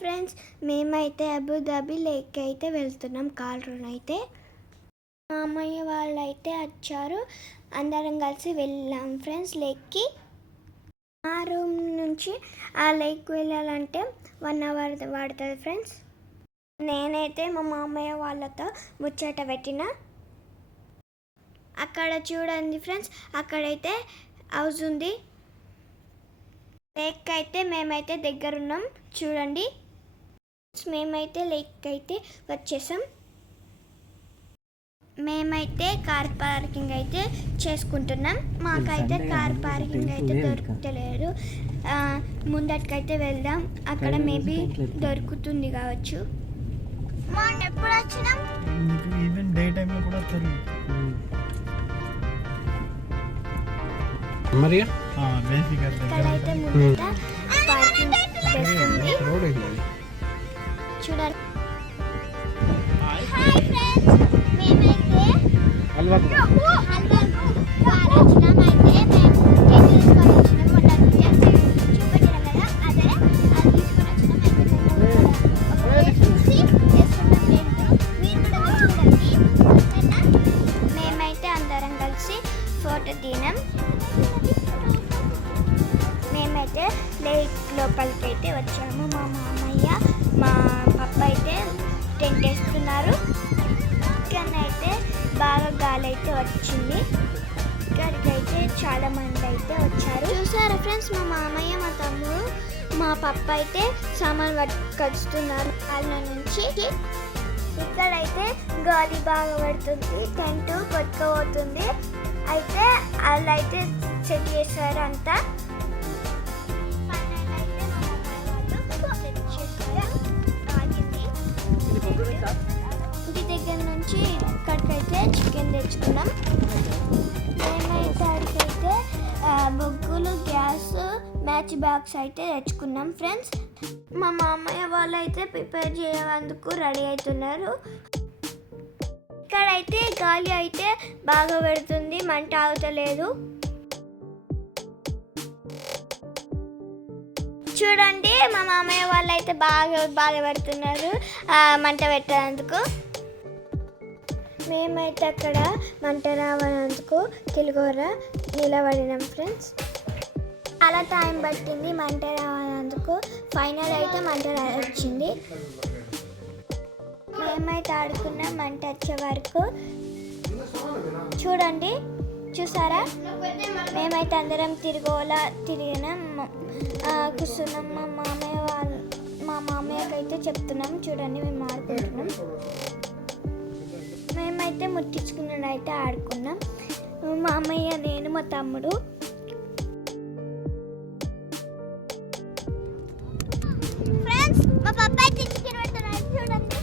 Friends, మేమైతే Abu Dhabi lake అయితే వెళ్తున్నాం. కారునైతే మా అమ్మయ్య వాళ్ళు అయితే వచ్చారు. అందరం కలిసి వెళ్ళాం ఫ్రెండ్స్ లేక్కి. మా రూమ్ నుంచి ఆ లేక్ వెళ్ళాలంటే 1 అవర్ పడుతుంది ఫ్రెండ్స్. నేనైతే మా మామయ్య వాళ్ళతో ముచ్చట పెట్టిన. అక్కడ చూడండి ఫ్రెండ్స్, అక్కడైతే హౌస్ ఉంది. లేక్ అయితే మేమైతే దగ్గర ఉన్నాం చూడండి. మేమైతే లేక్ అయితే వచ్చేసాం. మేమైతే కార్ పార్కింగ్ అయితే చేసుకుంటున్నాం. మాకైతే కార్ పార్కింగ్ అయితే దొరుకుతలేదు. ముందటికైతే వెళ్దాం, అక్కడ మేబీ దొరుకుతుంది కావచ్చు. ఎప్పుడు వచ్చినాం, ఈవెన్ డే టైం లో కూడా వస్తారు. ఇక్కడైతే ముందట పార్కింగ్ చేస్తుంది చూడండి. మేమైతే అందరం కలిసి ఫోటో దిగినాం. మేమైతే లేక్ లోపలికి అయితే వచ్చాము. మా మామయ్య మా పప్ప అయితే టెంట్ వేస్తున్నారు. ఇక్కడైతే బాగా గాలి అయితే వచ్చింది. ఇక్కడికైతే చాలా మంది అయితే వచ్చారు. చూసారా ఫ్రెండ్స్, మా మామయ్య మా తమ్ముడు మా పప్ప అయితే సామాన్ పట్టుకొస్తున్నారు వాళ్ళ నుంచి. ఇక్కడైతే గాలి బాగా పడుతుంది, టెంట్ కొట్టుకుపోతుంది. అయితే వాళ్ళు అయితే సెట్ చేశారు అంతా. ఇంటి దగ్గర నుంచి ఇక్కడికైతే చికెన్ తెచ్చుకున్నాం. మేమైతే అడిగైతే బొగ్గులు, గ్యాస్, మ్యాచ్ బాక్స్ అయితే తెచ్చుకున్నాం ఫ్రెండ్స్. మా మామయ్య వాళ్ళు అయితే ప్రిపేర్ చేయడానికి రెడీ అవుతున్నారు. ఇక్కడైతే గాలి అయితే బాగా పెడుతుంది, మంట ఆగుతలేదు. చూడండి, మా మామయ్య వాళ్ళు అయితే బాగా పెడుతున్నారు మంట పెట్టేందుకు. మేమైతే అక్కడ మంట రావడానికి కిలుగోర నిలబడినాం ఫ్రెండ్స్. చాలా టైం పట్టింది మంట రావడానికి. ఫైనల్ అయితే మంట వచ్చింది. మేమైతే ఆడుకున్నాం మంట వచ్చే వరకు. చూడండి, చూసారా, మేమైతే అందరం తిరిగినాం, కూర్చున్నాం. మా మామయ్యకి అయితే చెప్తున్నాం, చూడండి మేము ఆడుకుంటున్నాం. మేమైతే ముట్టించుకున్నాడు అయితే ఆడుకున్నాం. మా అమ్మయ్య, నేను, మా తమ్ముడు. ఫ్రెండ్స్, మా పప్పాయి చూడండి.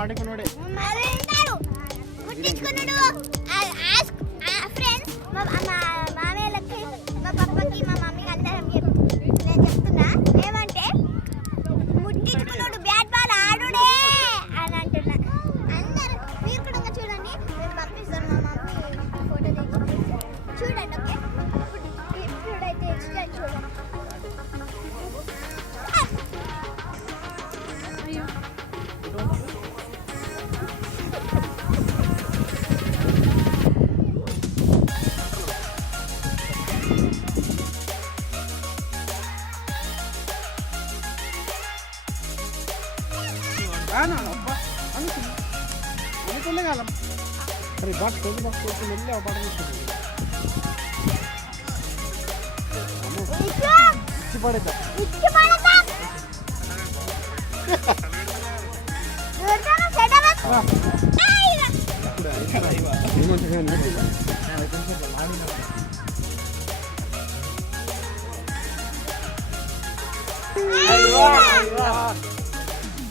ఆడుకున్నాడే మామయ్యలకి, మా పప్పకి, మా మమ్మీకి అందరం నేను చెప్తున్నా ఏమంటే, ముట్టించుకున్నాడు బ్యాట్ బాల్ ఆడుడే అని అంటున్నా. అందరూ మీరు కూడా చూడండి, మీరు పంపిస్తారు. మా మమ్మీ ఫోటో తెచ్చి చూడండి. ఓకే, ఇప్పుడైతే ఎక్స్ట్రా చూడండి. అనుకోలే కాలం అరే బాగా కొద్ది బాగా కొద్ది వెళ్ళి ఆ పాట ఇచ్చి పడేద్దా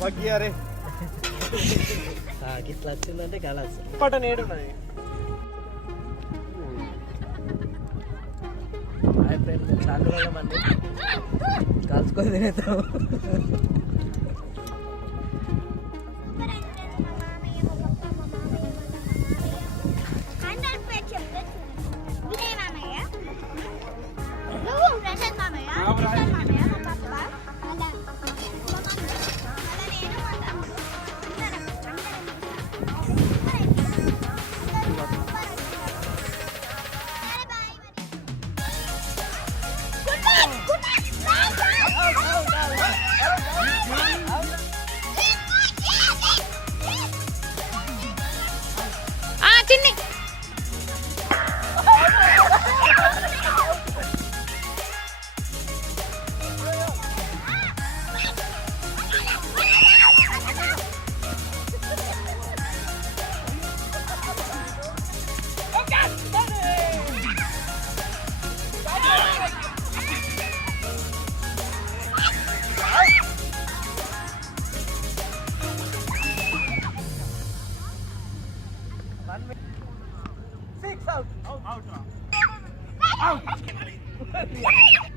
బగ్గియారే ఇట్లా వచ్చిందంటే కలాస్ పట్ట నేడున్నది. చాలా మంది చేసుకొని తినేద్దాం. చిన్ని Out.